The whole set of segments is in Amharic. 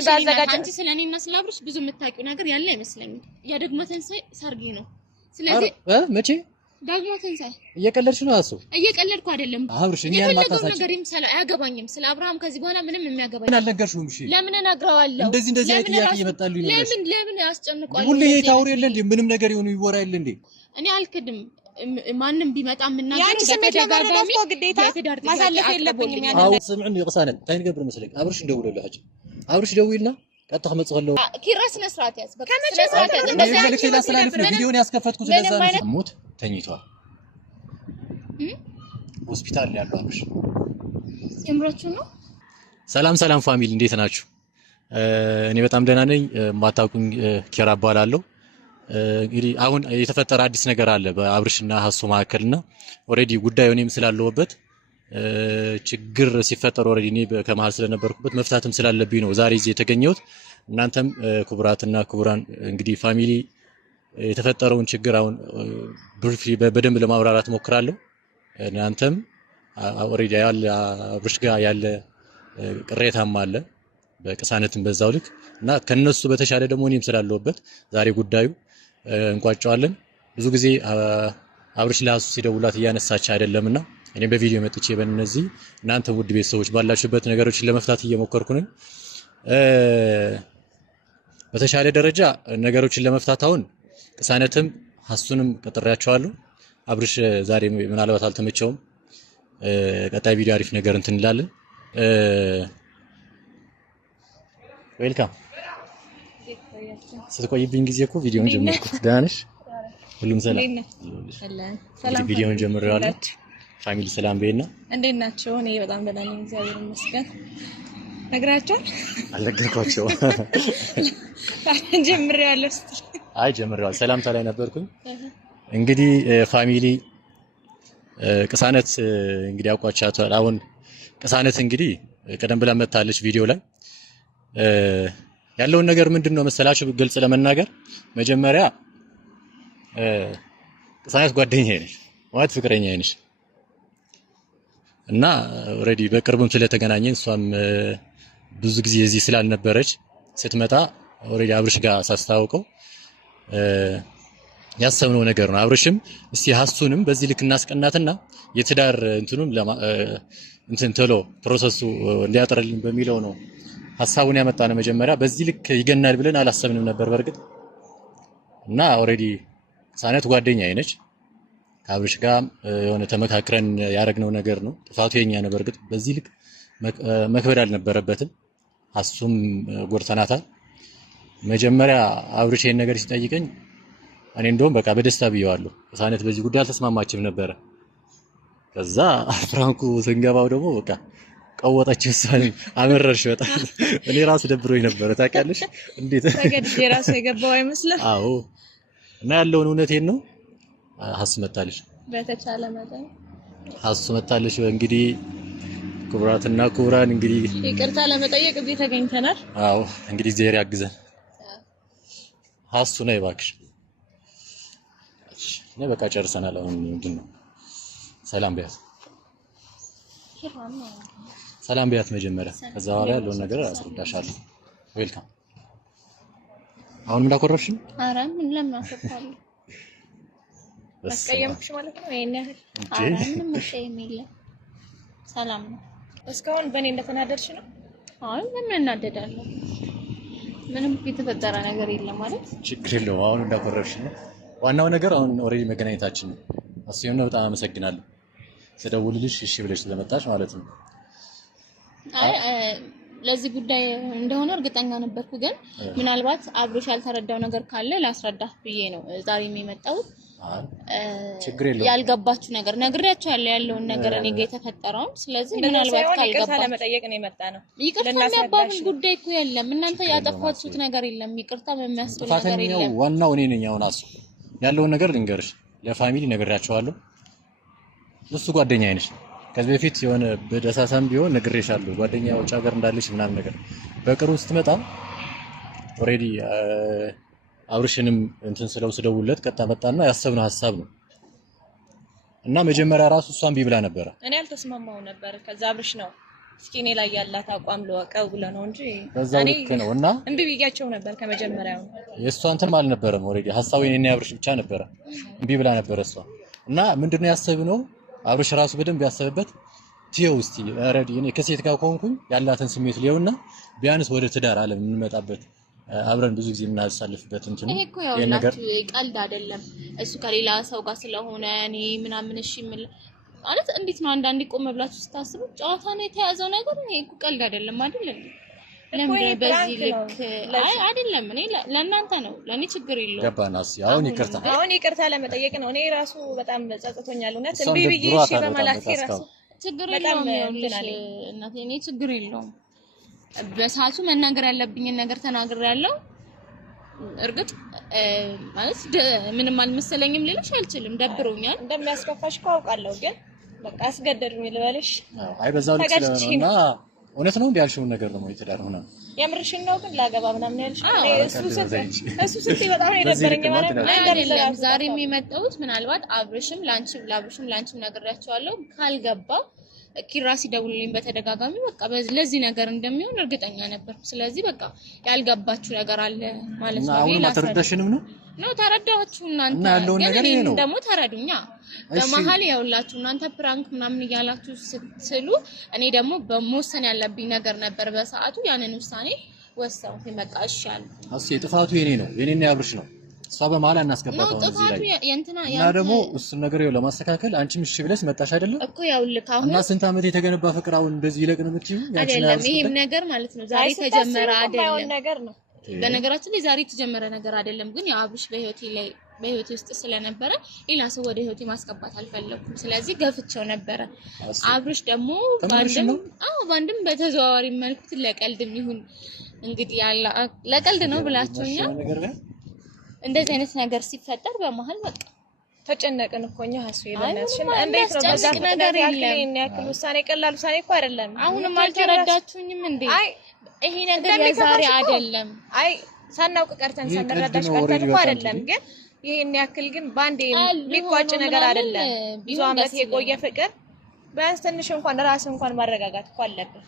እንዳዘጋጅ አንቺ ስለኔና ስለአብርሽ ብዙ የምታውቂው ነገር ያለ አይመስለኝም። የዳግማ ትንሳኤ ሰርጌ ነው። ስለዚህ መቼ ዳግማ ትንሳኤ እየቀለድሽ ነው? አሱ እየቀለድኩ አይደለም አብርሽ እኛን ማታሳጭ ነገር ይምሰለ አያገባኝም። ስለ አብርሃም ከዚህ በኋላ ምንም የሚያገባኝ አልነገርሽውም? እሺ ለምን እነግረዋለሁ? እንደዚህ አይነት ጥያቄ እየመጣልኝ ነው። ለምን ያስጨንቀዋል? ሁሌ ታውሪ የለ እንዴ? ምንም ነገር ይሁን ይወራ የለ እንዴ? እኔ አልክድም። ማንም ቢመጣ ምናገር ያንቺ ስሜት ለማረዳት እኮ ግዴታ ማሳለፍ የለብኝም። ያን አው ስምعني يقصانه ታይ ነበር መስለኝ አብርሽ እንደውልልህ አጭ አብርሽ ደውይልና ቀጥታ መጽኸለው ኪራስ ነስራት ያስ በቃ ነስራት ያስ እንደዚህ ልክ ላስተላልፍ ነው ቪዲዮን ያስከፈትኩት ለዛ ነው። ሞት ተኝቷል ሆስፒታል ያለው አብርሽ የምራችሁ ነው። ሰላም ፋሚሊ እንዴት ናችሁ? እኔ በጣም ደህና ነኝ። ማታውቁኝ ኪራ እባላለሁ። እንግዲህ አሁን የተፈጠረ አዲስ ነገር አለ በአብርሽና ሀሱ መካከልና ኦሬዲ ጉዳዩ እኔም ስላለሁበት ችግር ሲፈጠር ኦሬዲ እኔ ከመሃል ስለነበርኩበት መፍታትም ስላለብኝ ነው ዛሬ እዚህ የተገኘሁት። እናንተም ክቡራትና ክቡራን እንግዲህ ፋሚሊ የተፈጠረውን ችግር አሁን ብሪፍሊ በደንብ ለማብራራት ሞክራለሁ። እናንተም ኦሬዲ ያለ አብርሽ ጋር ያለ ቅሬታም አለ በቅሳነትም በዛው ልክ እና ከነሱ በተሻለ ደግሞ እኔም ስላለሁበት ዛሬ ጉዳዩ እንቋጫዋለን። ብዙ ጊዜ አብርሽ ለሀሱ ሲደውላት እያነሳች አይደለምና እኔ በቪዲዮ መጥቼ በእነዚህ እናንተ ውድ ቤተሰቦች ባላችሁበት ነገሮችን ለመፍታት እየሞከርኩ ነኝ። በተሻለ ደረጃ ነገሮችን ለመፍታት አሁን ቅሳነትም ሀሱንም ቀጥሬያቸዋለሁ። አብርሽ ዛሬ ምናልባት አልተመቸውም። ቀጣይ ቪዲዮ አሪፍ ነገር እንትን እንላለን። ዌልካም ስትቆይብኝ ጊዜ እኮ ቪዲዮውን ጀመርኩት። ደህና ነሽ? ሁሉም ሰላም። ቪዲዮውን ጀምሬዋለሁ። ፋሚሊ ሰላም በይና። እንዴት ናችሁ? እኔ በጣም ደህና ነኝ፣ እግዚአብሔር ይመስገን። ነግራችኋል? አልነገርኳቸውም። ጀምሬዋለሁ። አይ ጀምሬዋለሁ። ሰላምታ ላይ ነበርኩኝ። እንግዲህ ፋሚሊ ቅሳነት እንግዲህ አውቋቻታል። አሁን ቅሳነት እንግዲህ ቀደም ብላ መታለች ቪዲዮ ላይ ያለውን ነገር ምንድነው መሰላችሁ? ግልጽ ለመናገር መጀመሪያ ቅሳነት ጓደኛዬ ነሽ ማለት ፍቅረኛዬ ነሽ እና ኦሬዲ በቅርብም ስለተገናኘን እሷም ብዙ ጊዜ እዚህ ስላልነበረች ስትመጣ ኦሬዲ አብርሽ ጋር ሳስታውቀው ያሰብነው ነገር ነው። አብርሽም እስቲ ሀሱንም በዚህ ልክ እናስቀናትና የትዳር እንትኑን እንትን ቶሎ ፕሮሰሱ እንዲያጠርልን በሚለው ነው ሐሳቡን ያመጣነው። መጀመሪያ በዚህ ልክ ይገናል ብለን አላሰብንም ነበር በርግጥ እና ኦሬዲ ቅሳነት ጓደኛዬ ነች። ከአብርሽ ጋር የሆነ ተመካክረን ያደረግነው ነገር ነው። ጥፋቱ የኛ ነው በርግጥ በዚህ ልክ መክበድ አልነበረበትም። ሀሱም ጎርተናታል። መጀመሪያ አብርሽ ይሄን ነገር ሲጠይቀኝ እኔ እንደውም በቃ በደስታ ብየዋለሁ። ቅሳነት በዚህ ጉዳይ አልተስማማችም ነበረ። ከዛ ፍራንኩ ስንገባው ደግሞ በቃ ቀወጣችሁ እሷን አመረርሽ በጣም እኔ ራሱ ደብሮኝ ነበር ታውቂያለሽ። እንዴት ተገድጄ ራሱ የገባው አይመስልም? አዎ። እና ያለውን እውነቴን ነው። ሀሱ መጣልሽ በተቻለ መጠን ሀሱ መጣልሽ። እንግዲህ ክቡራትና ክቡራን እንግዲህ ይቅርታ ለመጠየቅ እዚህ ተገኝተናል። አዎ እንግዲህ ዜር ያግዘን። ሀሱ ነይ እባክሽ። እኔ በቃ ጨርሰናል። አሁን ምንድን ነው ሰላም ቢያት ሰላም ቢያት መጀመሪያ፣ ከዛ በኋላ ያለውን ነገር አስረዳሻለሁ። ዌልካም። አሁን ምን አኮረፍሽ? ኧረ ምን ለምን አኮርፋለሁ? አስቀየምኩሽ ማለት ነው? ይሄን ያህል? ኧረ ምንም መቀየም የለም፣ ሰላም ነው። እስካሁን በእኔ እንደተናደድሽ ነው? አይ ምን እናደዳለሁ? ምንም የተፈጠረ ነገር የለም ማለት ችግር የለውም። አሁን እንዳኮረፍሽ ነው ዋናው ነገር። አሁን ኦሬዲ መገናኘታችን ነው። አስየውና በጣም አመሰግናለሁ ስደውልልሽ እሺ ብለሽ ስለመጣሽ ማለት ነው። አይ ለዚህ ጉዳይ እንደሆነ እርግጠኛ ነበርኩ፣ ግን ምናልባት አብሮሽ ያልተረዳው ነገር ካለ ላስረዳህ ብዬ ነው ዛሬም የመጣሁት። ችግር የለውም። ያልገባችሁ ነገር ነግሬያችኋለሁ፣ ያለውን ነገር እኔ ጋር የተፈጠረውን። ስለዚህ ምናልባት ካልገባችሁ ለመጠየቅ ነው የመጣ ነው። ይቅርታ የሚያባብል ጉዳይ እኮ የለም። እናንተ ያጠፋችሁት ነገር የለም። ይቅርታ በሚያስብል ነገር የለም። ዋናው እኔ ነኝ። አሁን አሱ ያለውን ነገር ልንገርሽ፣ ለፋሚሊ ነግሬያችኋለሁ። እሱ ጓደኛዬ ነሽ። ከዚህ በፊት የሆነ በደሳሳም ቢሆን ነግሬሻለሁ ጓደኛ ውጭ ሀገር እንዳለች ምናምን ነገር። በቅርቡ ስትመጣ ኦሬዲ አብርሽንም እንትን ስደውልለት ቀጣ መጣና ያሰብነው ሐሳብ ነው እና መጀመሪያ ራሱ እሷን ቢብላ ነበር። እኔ አልተስማማው ነበር። ከዛ አብርሽ ነው እስኪ እኔ ላይ ያላት አቋም ለወቀው ብለ ነው እንጂ በዛው ልክ ነውና እንቢ ብያቸው ነበር ከመጀመሪያው። የእሷ እንትን አልነበረም። ኦሬዲ ሐሳቡ የኔና ያብርሽ ብቻ ነበረ። እንቢ ብላ ነበር እሷ እና ምንድነው ያሰብነው አብርሽ ራሱ በደንብ ያሰበበት ትየው እስቲ ኦሬዲ እኔ ከሴት ጋር ቆንኩኝ ያላትን ስሜት ሊየውና ቢያንስ ወደ ትዳር አለም እንመጣበት አብረን ብዙ ጊዜ የምናሳልፍበት እንትን ይሄ እኮ ያው ቀልድ አይደለም። እሱ ከሌላ ሰው ጋር ስለሆነ እኔ ምናምን እሺ ማለት እንዴት ነው አንዳንዴ ቆም ብላችሁ ስታስቡ ጨዋታ ነው የተያዘው ነገር። ይሄ እኮ ቀልድ አይደለም አይደል? ለምን በዚህ ልክ አይደለም። እኔ ለእናንተ ነው ለኔ ችግር የለውም። ገባናስ? አሁን ይቅርታ ለመጠየቅ ነው። እኔ ራሱ በጣም ጸጽቶኛል። እውነት እንዴ ብዬ እሺ በማላቴ ራሱ ችግር የለውም። እናቴ እኔ ችግር የለውም። በሰዓቱ መናገር ያለብኝን ነገር ተናግሬያለሁ። እርግጥ ማለት ምንም አልመሰለኝም ልልሽ አልችልም። ደብሮኛል። እንደሚያስከፋሽ አውቃለሁ፣ ግን በቃ አስገደዱኝ ልበልሽ። አይ በዛው ልክ ስለሆነና እውነት ነው ያልሽውን ነገር ነው የትዳር ሆነ የምርሽን ነው ግን ላገባ ምናምን ያልሽ እሱ ስትይ በጣም ነው የደበረኝ ማለት ነው። አይደለም ዛሬም የመጣሁት ምናልባት አብርሽም ላንቺም ነግሬያቸዋለሁ ካልገባ ኪራ ሲደውልልኝ በተደጋጋሚ በቃ ለዚህ ነገር እንደሚሆን እርግጠኛ ነበር። ስለዚህ በቃ ያልገባችሁ ነገር አለ ማለት ነው። አሁን ተረዳሽንም ነው ተረዳችሁ እናንተ ግን ደግሞ ተረዱኛ። በመሀል ያውላችሁ እናንተ ፕራንክ ምናምን እያላችሁ ስትሉ እኔ ደግሞ በመወሰን ያለብኝ ነገር ነበር በሰዓቱ። ያንን ውሳኔ ወሰንኩ። በቃ እሺ አለ። ጥፋቱ የኔ ነው የኔና ያብርሽ ነው። እሷ በመሀል አናስገባታው እዚህ ላይ እና ደግሞ እሱን ነገር ይኸው ለማስተካከል አንቺም እሺ ብለሽ መጣሽ አይደለም እኮ ያውልክ አሁን እና ስንት ዓመት የተገነባ ፍቅር አሁን እንደዚህ ይለቅ ነው የምትይው? አይደለም ይሄም ነገር ማለት ነው ዛሬ ተጀመረ አይደለም ነገር ነው። በነገራችን ላይ ዛሬ የተጀመረ ነገር አይደለም። ግን የአብርሽ በህይወቴ ውስጥ ስለነበረ ሌላ ሰው ወደ ህይወቴ ማስገባት አልፈለኩም። ስለዚህ ገፍቼው ነበረ። አብርሽ ደግሞ ባንድም በተዘዋዋሪ መልኩ ለቀልድም ይሁን እንግዲህ ያላ ለቀልድ ነው ብላችሁኛል። እንደዚህ አይነት ነገር ሲፈጠር በመሃል በቃ ተጨነቅን እኮ እኛ ሀሱ ይበላሽ እንዴት ነው በዛ ነገር ያክል ውሳኔ ቀላል ውሳኔ እኮ አይደለም። አሁንም አልተረዳችሁኝም እንዴ? ይሄ ነገር የዛሬ አይደለም። አይ ሳናውቅ ቀርተን ሳንረዳሽ ቀርተን እኮ አይደለም። ግን ይሄን ያክል ግን ባንዴ የሚቋጭ ነገር አይደለም። ብዙ አመት የቆየ ፍቅር ቢያንስ ትንሽ እንኳን ራስ እንኳን ማረጋጋት እኮ አለብን።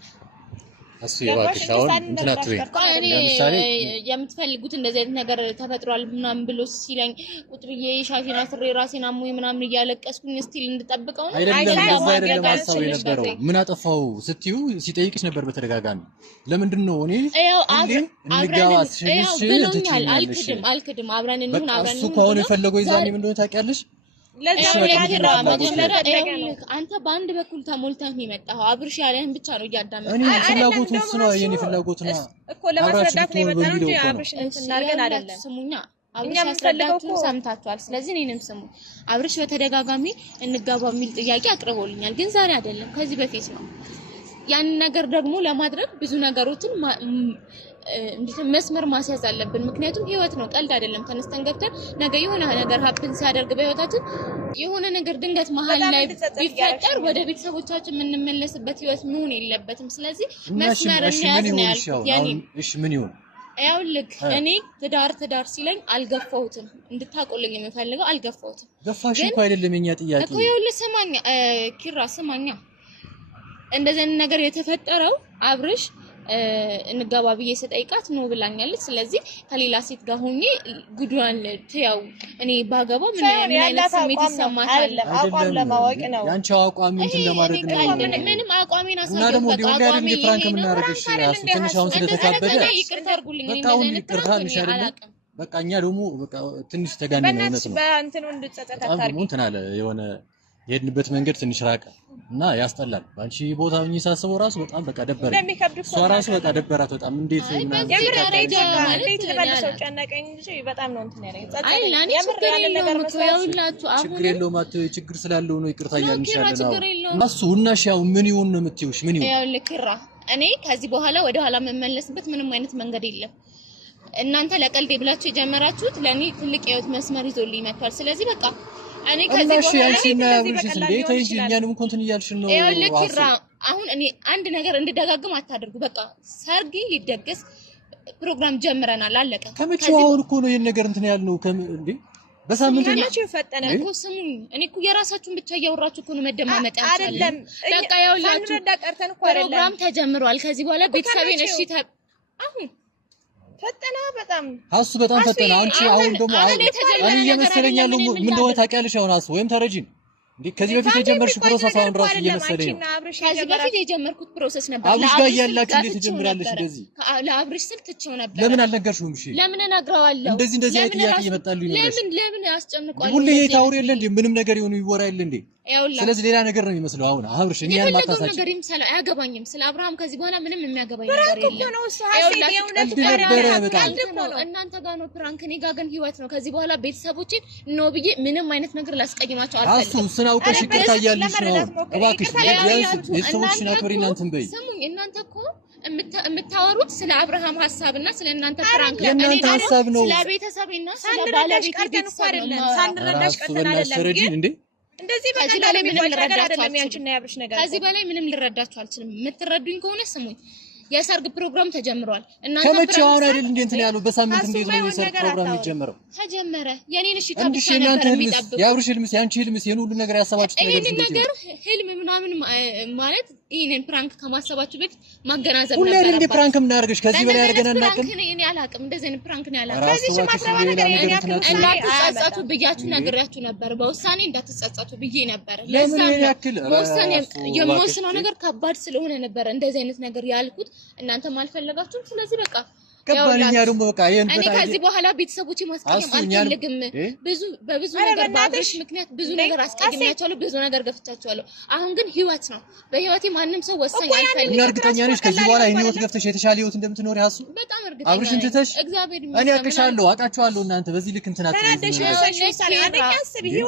እሱ ይዋክሽ አሁን እንትን አትበይ። ለምሳሌ የምትፈልጉት እንደዚህ አይነት ነገር ተፈጥሯል ምናምን ብሎ ሲለኝ ቁጥ ብዬ ሻሽና ፍሬ ራሴን አሞኝ ምናምን እያለቀስኩኝ ስቲል እንድጠብቀው ነው አይደለም ሀሳቡ የነበረው። ምን አጠፋው ስትዩ ሲጠይቅሽ ነበር በተደጋጋሚ። ለምንድን ነው እኔ እንጋባ ሲልሽ ብሎኛል። አልክድም አብረን እንሁን አብረን እሱ ከሆነ የፈለገው ይዛኔ ምን እንደሆነ ታውቂያለሽ? አንተ በአንድ በኩል ተሞልተህ ነው የመጣኸው። አብርሽ ያለህን ብቻ ነው እያዳመጥኩ። እኔ ፍላጎቱ እሱ ነው የኔ ፍላጎት ነው እኮ ለማስረዳት ነው የመጣነው እንጂ አብርሽ እናርገን አይደለም። ስሙኛ አብርሽ ያስረዳችሁ ሰምታችኋል። ስለዚህ እኔንም ስሙ። አብርሽ በተደጋጋሚ እንጋባ የሚል ጥያቄ አቅርቦልኛል፣ ግን ዛሬ አይደለም ከዚህ በፊት ነው። ያን ነገር ደግሞ ለማድረግ ብዙ ነገሮችን መስመር ማስያዝ አለብን። ምክንያቱም ህይወት ነው፣ ቀልድ አይደለም። ተነስተን ገብተን ነገ የሆነ ነገር ሀፕን ሲያደርግ በህይወታችን የሆነ ነገር ድንገት መሀል ላይ ቢፈጠር ወደ ቤተሰቦቻችን የምንመለስበት ህይወት መሆን የለበትም። ስለዚህ መስመር እንያዝ ነው ያልኩት። ያኔ እሺ ምን ይሁን ያውልክ እኔ ትዳር ሲለኝ አልገፋሁትም። እንድታቆልኝ የምፈልገው አልገፋሁትም። ገፋሽ እንኳን አይደለም የኛ ጥያቄ እኮ ይኸውልህ፣ ስማኛ ኪራ ስማኛ፣ እንደዚህ ነገር የተፈጠረው አብርሽ እንጋባ ብዬ ስጠይቃት ነው ብላኛለች። ስለዚህ ከሌላ ሴት ጋር ሆኜ ጉዷን ትያው እኔ ባገባ ምን አይነት ስሜት ይሰማታል? አቋም ለማወቅ ነው። ያንቺ አቋም እንትን ለማድረግ ነው። ምንም አቋሜን እና ደግሞ አቋሜ ፍራንክ ምናረግሽ ራሱ ትንሽ አሁን ስለተካበደ ይቅርታ አድርጉልኝ። እኔ በቃ ይቅርታ እንሻለን። በቃ እኛ ደግሞ በቃ ትንሽ ተጋነነ እውነት ነው። በእንትኑ እንድትጸጸት አታርጊ። እንትን አለ የሆነ የሄድንበት መንገድ ትንሽ ራቀ እና ያስጠላል። ባንቺ ቦታ ሆኜ ሳስበው ራሱ በጣም በቃ ደበረ። እሷ ራሱ በቃ ደበራት በጣም። እንዴት ለመልሰው ጨነቀኝ እንጂ በጣም ነው እንትን ያለኝ። ችግር የለውም ችግር ስላለው ነው ይቅርታ እያልንሽ ያለነው እና እሱ እናሽ ያው ምን ይሁን ነው የምትይውሽ? ምን ይሁን ይኸውልህ ኪራ፣ እኔ ከዚህ በኋላ ወደ ኋላ የምመለስበት ምንም አይነት መንገድ የለም። እናንተ ለቀልዴ ብላችሁ የጀመራችሁት ለኔ ትልቅ የህይወት መስመር ይዞልኝ መጥቷል። ስለዚህ በቃ እኔ ከዚህ በኋላ እኛንም እንትን እያልሽን ነው። ይኸውልህ ኪራ፣ አሁን እኔ አንድ ነገር እንድደጋግም አታደርጉ። በቃ ሰርግ ሊደገስ ፕሮግራም ጀምረናል፣ አለቀ። ከመቼው አሁን እኮ ነው ይሄን ነገር እንትን ያልነው እንዴ? በሳምንት ነው ፈጠነ እኮ ስሙኝ እኔ እኮ የራሳችሁን ብቻ እያወራችሁ እኮ ነው መደማመጥ አይደለም በቃ ያውላችሁ ቀርተን እኮ አይደለም ፕሮግራም ተጀምሯል ከዚህ በኋላ ቤተሰቤን እሺ አሁን ፈጠና በጣም ሀሱ በጣም ፈጠና አንቺ አሁን ደግሞ እኔ እየመሰለኝ ያለው ምን እንደሆነ ታውቂያለሽ አሁን ሀሱ ወይም ተረጂን እንዴ ከዚህ በፊት የጀመርሽ ፕሮሰስ አሁን ራሱ እየመሰለኝ ነው ከዚህ በፊት የጀመርኩት ፕሮሰስ ነበር አብርሽ ጋር ያላችሁ እንዴት ትጀምራለሽ እንደዚህ ለአብርሽ ስልክ ትቼው ነበር ለምን አልነገርሽውም እሺ ለምን እነግረዋለሁ እንደዚህ አይነት ጥያቄ እየመጣልኝ ነው ለምን ያስጨንቋል ሁሌ የታወር የለ እንዴ ምንም ነገር ይሆኑ ይወራ የለ እንዴ ስለዚህ ሌላ ነገር ነው የሚመስለው አሁን አብርሽ እኔ ያን ማታሳጭ ነገር ይምሰለው አያገባኝም ስለ አብርሃም ከዚህ በኋላ ምንም የሚያገባኝ ነገር የለም ነው እሱ ሀሴት የእውነት ጋር እናንተ ጋር ነው ፕራንክ እኔ ጋር ግን ህይወት ነው ከዚህ በኋላ ቤተሰቦቼን ነው ብዬ ምንም አይነት ነገር ላስቀይማቸው አልፈልግም እሱ ስናውቀሽ ይቅርታ እያልሽ ነው እባክሽ የሰዎችን አክብሪ እናንተን በይ ስሙኝ እናንተ እኮ የምታወሩት ስለ አብርሃም ሐሳብና ስለ እናንተ ፕራንክ የእናንተ ሐሳብ ነው ስለ ቤተሰቤና ስለ ባለቤቴ ቤተሰብ አይደለም ሳንረዳሽ ቀርተን አይደለም እንዴ እንደዚህ በቀላሉ ምንም ልረዳችሁ አይደለም ያብርሽ ነገር ከዚህ በላይ ምንም ልረዳችሁ አልችልም የምትረዱኝ ከሆነ ስሙኝ የሰርግ ፕሮግራም ተጀምሯል እናንተ ከመቼው አሁን አይደል እንዴ እንትን ያለው በሳምንት እንዴት ነው የሰርግ ፕሮግራም የሚጀምረው ተጀመረ የኔን እሺ ታብቻ ነበር የሚጠብቁ ያብርሽ ህልምስ ያንቺ ህልምስ የኔ ሁሉ ነገር ያሰባችሁት ነገር ህልም ምናምን ማለት ይሄንን ፕራንክ ከማሰባችሁ በፊት ማገናዘብ ነበር ሁሌ እንደ ፕራንክ ምናርገሽ ከዚህ በላይ አድርገን አናውቅም እኔ አላውቅም እንደዚህ አይነት ፕራንክ ነው ያላውቅም ከዚህ ማስረባ ነገር እንዳትጸጸቱ ብያችሁ ነግሬያችሁ ነበር በውሳኔ እንዳትጸጸቱ ብዬ ነበር ለምን ያክል መወሰን የምወስነው ነገር ከባድ ስለሆነ ነበር እንደዚህ አይነት ነገር ያልኩት እናንተ ማልፈለጋችሁም ስለዚህ በቃ ከባድኛ ደግሞ በቃ እኔ ከዚህ በኋላ ቤተሰቦቼ ማስቀየም አልፈልግም በብዙ ነገር በአብርሽ ምክንያት ብዙ ነገር አስቀይሜያቸዋለሁ ብዙ ነገር ገፍቻቸዋለሁ አሁን ግን ህይወት ነው በህይወቴ ማንንም ሰው ወሰኝ አይፈልግም እና እርግጠኛ ነሽ ከዚህ በኋላ ይሄን ህይወት ገፍተሽ የተሻለ ህይወት እንደምትኖሪ ሀሱ በጣም እርግጠኛ አብርሽ እንትተሽ እግዚአብሔር እኔ አውቅሻለሁ አውቃቸዋለሁ እናንተ በዚህ ልክ እንትና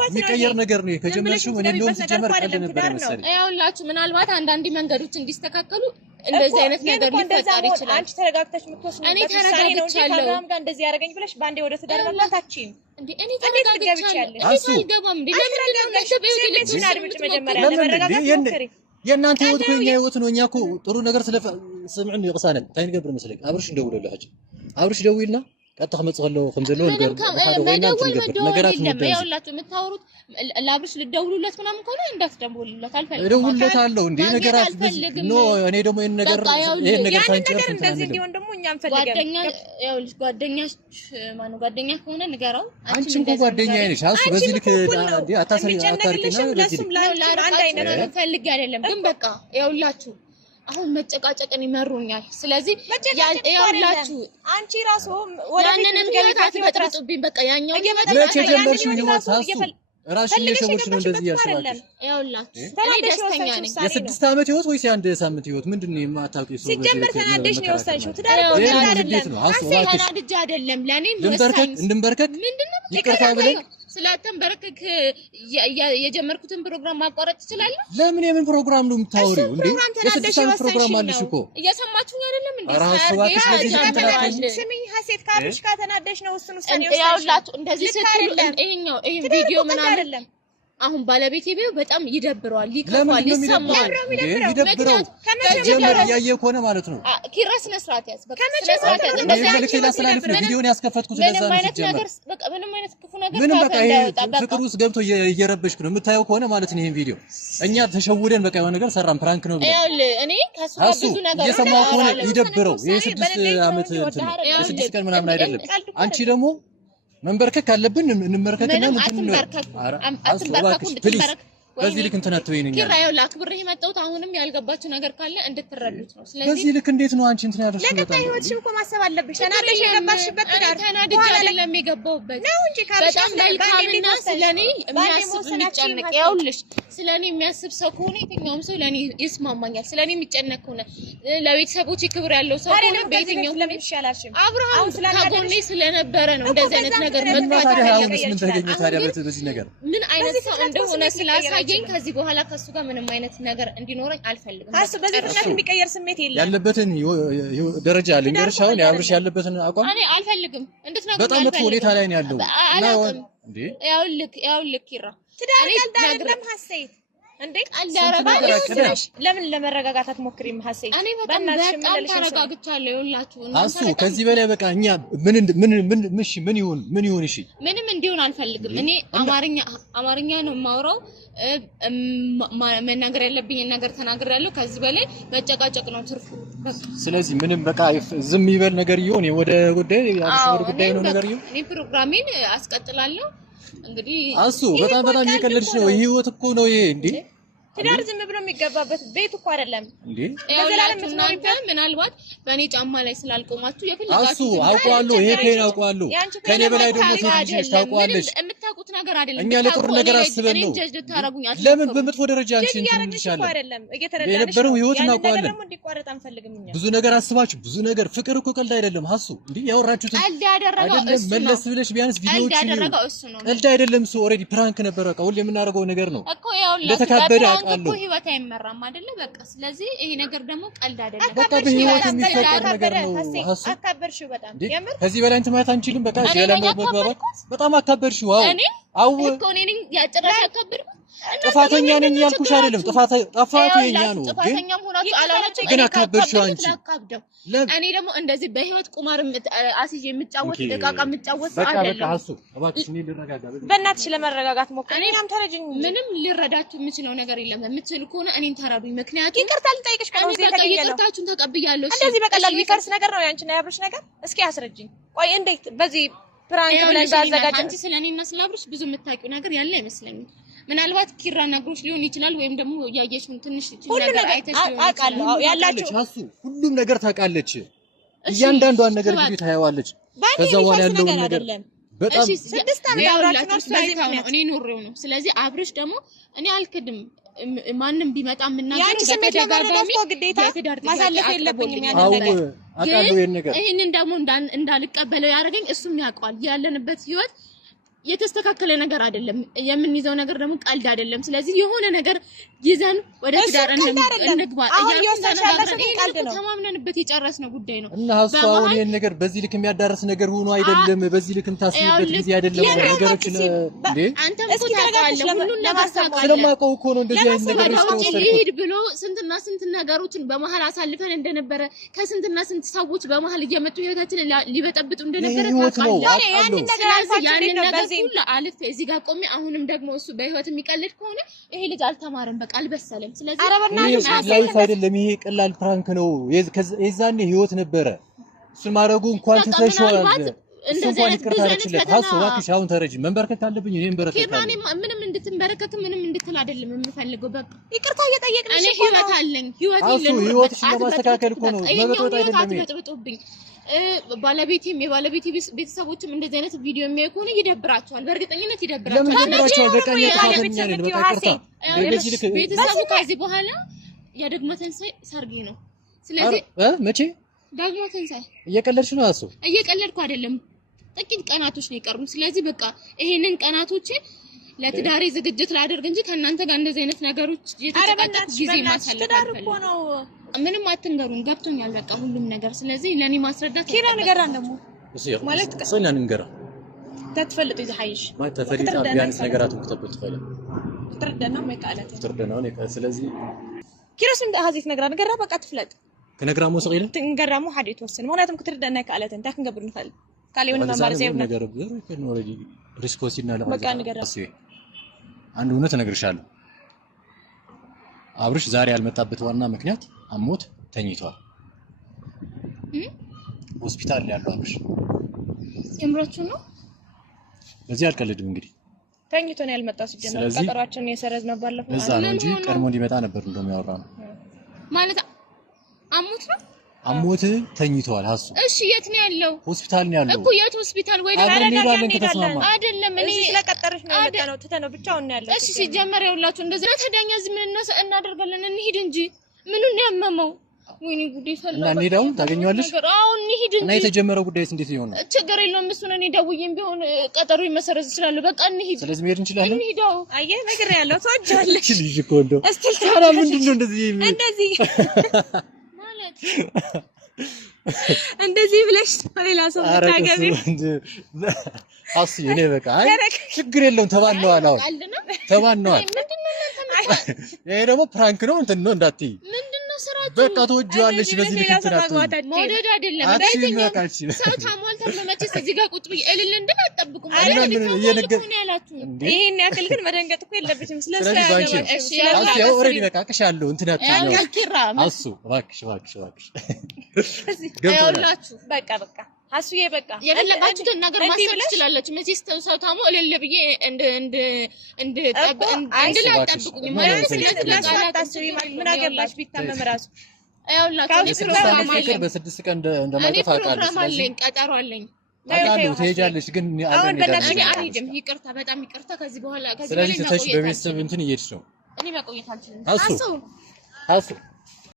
የሚቀየር ነገር ነው ከጀመርሽው እኔ እንደውም ሲጀመር ቀልድ ነበር መሰለኝ ያውላችሁ ምናልባት አንዳንድ መንገዶች እንዲስተካከሉ እንደዚህ አይነት ነገር ሊፈጠር ይችላል አንቺ ተረጋግተሽ ምትወስኑ እኔ ተረጋግቻለሁ ከአብርሃም ጋር እንደዚህ ያደረገኝ ብለሽ ባንዴ ወደ ትዳር መግባታችን እንዴ እኔ ተረጋግቻለሁ እኔ አልገባም እንዴ ለምን ነው ቤተሰቦችን አድምጭ መጀመሪያ ለመረጋጋት ሞክሪ የእናንተ ህይወት እኮ የኛ ህይወት ነው እኛ እኮ ጥሩ ነገር ስለሰምዕን ይቅሳነን ታይ ንገብር መስለኝ አብርሽ እንደውልልህ አብርሽ ደውይልና ቀጥታ መጽኸለው ከምዘለው ነገር ነገራት ነው ያውላችሁ የምታወሩት ለአብርሽ ልደውሉለት ምናምን ከሆነ እንዳትደውሉለት አልፈልግም እደውልለታለሁ እንዴ ነገራት ኖ እኔ ደግሞ ይሄን ነገር ታንጨርስ እንደዚህ እንዲሆን ደግሞ እኛም ፈልገን ጓደኛሽ ማነው ጓደኛ ከሆነ ንገረው አንቺ እንኳን ጓደኛዬ ነሽ አሱ በዚህ ልክ አታሰሪ አታርቂና ለሱም አንድ አይነት ፈልግ አይደለም ግን በቃ ያውላችሁ አሁን መጨቃጨቅን ይመሩኛል ስለዚህ ያውላችሁ አንቺ ራሱ ያንንም ህይወት አትበጥብጡብኝ በቃ ያኛው መቼ ጀመርሽ ህይወት ሀሱ ራስሽን እየሸወድሽ ነው እንደዚህ ያስባለሽ ያውላችሁ እኔ ደስተኛ ነኝ የ6 ዓመት ህይወት ወይስ የ1 ሳምንት ህይወት ምንድነው የማታውቂው ሰው ሲጀመር ተናደሽ ነው የወሰንሽው ትዳር አይደለም ተናድጄ አይደለም ለኔ እንድንበርከክ ምንድነው ይቅርታ ብለኝ ስላተንበረከክ የጀመርኩትን ፕሮግራም ማቋረጥ ትችላለህ ለምን የምን ፕሮግራም ነው የምታወሪው እንዴ የ6 ዓመት ፕሮግራም አለሽ እኮ እየሰማችሁኝ አይደለም እንዴ ስሚኝ ሀሴት ካብሽ ጋር ተናደሽ ነው እሱን ውሳኔ ያውላችሁ እንደዚህ ስትሉ ይሄኛው ይሄ ቪዲዮ ምናምን አሁን ባለቤቴ ቢው በጣም ይደብረዋል ይከፋል ይሰማል ይደብረው ከመጀመር ያየ ከሆነ ማለት ነው ኪራስ ነስራት ያዝ በቃ ነስራት ያዝ እንደዚህ አይነት ለስላልፍ ነው ቪዲዮን ያስከፈትኩት ለዛ ነው ሲጀመር በቃ ምንም አይነት ክፉ ነገር ምንም በቃ ይሄ ፍቅር ውስጥ ገብቶ እየረበሽኩ ነው የምታየው ከሆነ ማለት ነው ይሄን ቪዲዮ እኛ ተሸውደን በቃ የሆነ ነገር ሰራን ፕራንክ ነው ብለን እኔ ከሱ ጋር ብዙ ነገር እየሰማው ከሆነ ይደብረው ይሄ 6 ዓመት እንትን የ6 ቀን ምናምን አይደለም አንቺ ደግሞ መንበርከክ አለብን እንመርከክና በዚህ ልክ እንትን አትበይኝ ኪራዩ ላክብርህ የመጣሁት አሁንም ያልገባችሁ ነገር ካለ እንድትረዱት ነው ስለዚህ በዚህ ልክ እንዴት ነው አንቺ እንትን ያደርሽ ለቀጣይ ህይወትሽም እኮ ማሰብ አለብሽ ተናደሽ የገባሽበት ጋር ተናድጄ አይደለም የገባሁበት ነው እንጂ በጣም መልካምና ስለኔ የሚያስብ የሚጨነቅ ያውልሽ ስለኔ የሚያስብ ሰው ከሆነ የትኛውም ሰው ለኔ ይስማማኛል ስለኔ የሚጨነቅ ከሆነ ለቤተሰቦቼ ክብር ያለው ሰው ከሆነ በየትኛው ለምን ይሻላልሽም አብርሃም ከጎኔ ስለነበረ ነው እንደዚህ አይነት ነገር መጥፋት ምን አይነት ሰው እንደሆነ ስላሳ ግን ከዚህ በኋላ ከሱ ጋር ምንም አይነት ነገር እንዲኖረኝ አልፈልግም አሱ በዚህ ፍጥነት የሚቀየር ስሜት የለም ያለበትን ደረጃ ልንገርሽ አሁን ያብርሽ ያለበትን አቋም እኔ አልፈልግም እንድትነግሩ በጣም መጥፎ ሁኔታ ላይ ነው ያለው እንዴ ያውልክ ይራ ትዳር አይደለም ሀሴት እንዴ ለምን ለመረጋጋት አትሞክሪም? ሀሴት እኔ በጣም ተረጋግቻለሁ። ይኸውላችሁ አሱ ከዚህ በላይ በቃ እኛ ምን ይሁን እሺ ምንም እንዲሆን አልፈልግም። እኔ አማርኛ ነው የማወራው። መናገር ያለብኝ ነገር ተናግሬያለሁ። ከዚህ በላይ መጨቃጨቅ ነው ትርፉ። ስለዚህ ምንም በቃ ዝም ይበል ነገር ይሁን ወደ ጉዳይ ነው ነገር ይሁን። እኔ ፕሮግራሜን አስቀጥላለሁ። እንግዲህ አሱ በጣም እየቀለድሽ ነው። ህይወት እኮ ነው ይሄ እንዴ። ትዳር ዝም ብሎ የሚገባበት ቤት እኮ አይደለም እንዴ። እናንተ ምናልባት በእኔ ጫማ ላይ ስላልቆማችሁ የፈለጋችሁ አሱ አውቀዋለሁ። ይሄ ፔን አውቀዋለሁ። ከኔ በላይ ደግሞ ሴት ታውቀዋለች። የምታውቁት ነገር አይደለም። እኛ ለጥሩ ነገር አስበን ነው። ለምን በመጥፎ ደረጃ አንቺን ትንሽሻለሽ? የነበረው ህይወት እናውቀዋለን። ብዙ ነገር አስባችሁ ብዙ ነገር ፍቅር እኮ ቀልድ አይደለም። ሀሱ እንዴ ያወራችሁት አይደለም። መለስ ብለሽ ቢያንስ ቪዲዮዎችን ቀልድ አይደለም። እሱ ኦሬዲ ፕራንክ ነበር። በቃ ሁሌ የምናደርገው ነገር ነው ለተካበደ እኮ ህይወት አይመራም አይደለ? በቃ ስለዚህ ይሄ ነገር ደግሞ ቀልድ አይደለም። በቃ በህይወት የሚፈጠር ነገር ነው። አካበርሽው በጣም የምር ከዚህ በላይ እንትን ማለት አንችልም። በቃ ያለመግባባት በጣም አካበርሽው። አው እኮ እኔ ነኝ ያጨረሽ አካበርኩ። ጥፋተኛ ነኝ ያልኩሽ አይደለም። ጥፋቱ የኛ ነው። ጥፋተኛም ሆናችሁ አላላችሁ ግን አካበርሽው አንቺ። እኔ ደግሞ እንደዚህ በህይወት ቁማር አስይዤ የምጫወት ደቃቃ የምጫወት አይደለም። በቃ ሀሱ እባክሽ እኔ ልረጋጋ። በእናትሽ ለመረጋጋት ሞክሪ። እኛም ተረጅኝ። ምንም ሊረዳችሁ የምችለው ነገር የለም። የምትችሉ ከሆነ እኔን ተረዱኝ። ምክንያቱም ይቅርታ ልጠይቅሽ ነው። ይቅርታችሁን ተቀብያለሁ። እንደዚህ በቀላል የሚፈርስ ነገር ነው ያንቺና ያብርሽ ነገር። እስኪ አስረጅኝ። ቆይ እንዴት በዚህ ፕራንክ ብለን ባዘጋጀን አንቺ ስለኔና ስለአብርሽ ብዙ የምታውቂው ነገር ያለ አይመስለኝም። ምናልባት ኪራ ነግሮሽ ሊሆን ይችላል፣ ወይም ደግሞ ያየሽውን ትንሽ ነገር አይተሽ ሊሆን ይችላል። ያላችሁ ሁሉም ነገር ታውቃለች። እያንዳንዷን ነገር ቪዲዮ ታያዋለች። ከዛ በኋላ ያለውን ነገር በጣም 6 ዓመት አብራችሁ ነው። ስለዚህ እኔ ኖሬው ነው። ስለዚህ አብርሽ ደግሞ እኔ አልክድም። ማንም ቢመጣ ያንቺ ስሜት ለማረጋጋት ግዴታ ማሳለፍ የለብኝም ያን ነገር አቃለው ይሄን ነገር ይሄንን ደግሞ እንዳልቀበለው ያደረገኝ እሱም ያውቀዋል። ያለንበት ህይወት የተስተካከለ ነገር አይደለም። የምንይዘው ነገር ደግሞ ቀልድ አይደለም። ስለዚህ የሆነ ነገር ይዘን ወደ ትዳር እንግባ። ተማምነንበት የጨረስነው ጉዳይ ነው እና ሀሳቡን ይሄን ነገር በዚህ ልክ የሚያዳርስ ነገር ሆኖ አይደለም። በዚህ ልክ ታስቢበት ጊዜ አይደለም። ነገሮች እንዴ አንተም እኮ ታውቃለህ። ሁሉን ነገር ስለማውቀው እኮ ነው እንደዚህ አይነት ነገር ይሄድ ብሎ ስንትና ስንት ነገሮችን በመሃል አሳልፈን እንደነበረ ከስንትና ስንት ሰዎች በመሃል እየመጡ ህይወታችንን ሊበጠብጡ እንደነበረ ታውቃለህ። ያንን ነገር ሁሉ አልፌ እዚህ ጋር ቆሜ አሁንም ደግሞ እሱ በህይወት የሚቀልድ ከሆነ ይሄ ልጅ አልተማረም፣ በቃ አልበሰለም። ስለዚህ ላይፍ አይደለም ይሄ ቀላል ፕራንክ ነው። የዛኔ ህይወት ነበረ። እሱን ማድረጉ እንኳን ተሰሽዋል። እንኳን ይቅርታ አድርግለት። ሀሱ እባክሽ አሁን ተረጂ። መንበርከክ አለብኝ እኔ መንበርከካለሁ። ምንም እንድትንበረከክ ምንም እንድትል አይደለም የምፈልገው። በቃ ይቅርታ እየጠየቅንሽ እኔ ህይወት አለኝ። ህይወትሽን ለማስተካከል እኮ ነው። መበጥበጥ አይደለም ይሄ። ባለቤቴም የባለቤቴ ቤተሰቦችም እንደዚህ አይነት ቪዲዮ የሚያዩ ከሆነ ይደብራቸዋል። በእርግጠኝነት ይደብራቸዋል። ለምን ይደብራቸዋል? በቃ ጥፋተኛ ነን። በቃ ይቅርታ። ቤተሰቡ ከዚህ በኋላ የዳግማ ትንሣኤ ሰርጌ ነው። ስለዚህ መቼ ዳግማ ትንሣኤ? እየቀለድሽ ነው አሱ? እየቀለድኩ አይደለም። ጥቂት ቀናቶች ነው የቀሩን። ስለዚህ በቃ ይሄንን ቀናቶችን ለትዳሬ ዝግጅት ላደርግ እንጂ ከእናንተ ጋር እንደዚህ አይነት ነገሮች የተጨቃጨቁ ጊዜ ማሳለፍ አልፈልግም። ምንም አትንገሩን፣ ገብቶኛል በቃ ሁሉም ነገር። ስለዚህ ለኔ ማስረዳት ኪራ ንገራን ደግሞ ማለት ጽና ንገራ ተትፈልጥ ይዘሐይሽ ማለት ተፈልጣ ቢያንስ ነገራቱን ከተበል ትፈለ ትርደና ማይቃለት ትርደና ነው። ስለዚህ ኪራስ ምን ሀዚት ነገራ በቃ ትፍለጥ ከነግራሙ ሰቂለ ትንገራሙ ሓደ ይተወሰን ምክንያቱም ክትርደና ይቃለት እንታ ክንገብር ንፈል ካለውን ማማር ዘይብ ነገር ብር ከነ ኦሬዲ ሪስፖንሲና ለማለት አስቢ። አንድ እውነት እነግርሻለሁ። አብርሽ ዛሬ ያልመጣበት ዋና ምክንያት አሞት ተኝቷል። ሆስፒታል ያለው አብርሽ የምራችሁ ነው። በዚህ አልቀልድም። እንግዲህ ተኝቶ ነው ያልመጣው። ሲጀመር ቀጠሯችን የሰረዝ ነው ባለፈው እዛ ነው እንጂ ቀድሞ እንዲመጣ ነበር እንደሚያወራ ነው ማለት አሞት ነው። አሞት ተኝቷል። ሀሱ እሺ፣ የት ነው ያለው? ሆስፒታል ነው ያለው እኮ የት ሆስፒታል? ወይ አይደለም እኔ ስለቀጠረሽ ነው ያለው ተተነው ብቻውን ነው ያለው። እሺ፣ ሲጀመር ያውላችሁ እንደዚህ ነው። ተዳኛ እዚህ ምን እናደርጋለን? እንሂድ እንጂ ምኑን ነው ያመመው? ወይኔ ጉዴ ፈላ እና እንሂዳው ታገኘዋለሽ። አዎ እንሂድ እንጂ። እና የተጀመረው ጉዳይስ እንዴት ይሆናል? ችግር የለውም። እሱን እኔ ደውዬም ቢሆን ቀጠሮ ይመሰረዝ ይችላል። በቃ እንሂድ። ስለዚህ መሄድ እንችላለን። እንሂዳው። አየህ ነገር ያለው ተወጃለሽ። ልጅ እኮ እንደው ታዲያ ምንድነው እንደዚህ ማለት እንደዚህ ብለሽ ሌላ ሰው ታገቢ አስ እኔ በቃ አይ ችግር የለውም ተባልነዋል። አሁን ተባልነዋል። ይሄ ደግሞ ፕራንክ ነው እንትን ነው እንዳትዪ። ምንድነው ስራችሁ? በቃ ተወጂዋለሽ። በዚህ ልክ እንትን አትይም። መውደድ አይደለም ሰው ታሟል ተብሎ መቼስ እዚህ ጋር ቁጭ ብዬ እልል እንድል አትጠብቁም። ይሄን ያክል ግን መደንገጥ እኮ የለብሽም። ስለዚህ ያው ኦሬዲ በቃ አቅሻለሁ እንትን አትይም። አሱ እባክሽ ይኸውላችሁ በቃ አሱዬ በቃ የፈለጋችሁትን ነገር ማሰብ ትችላላችሁ። መቼስ ሰው ታሞ እልል ብዬ እንድላጠብቁኝ ማለት ምን አገባሽ ቢታመም እራሱ ይኸውላችሁ በስድስት ቀን እንደማይጠፋ አውቃለሁ። ስለዚህ ቀጠሮ አለኝ። ትሄጃለሽ ግን አልሄድም። ይቅርታ፣ በጣም ይቅርታ። ከዚህ በኋላ ስለዚህ ትተሽ በቤተሰብ እንትን እየሄድሽ ነው። እኔ መቆየት አልችልም። አሱ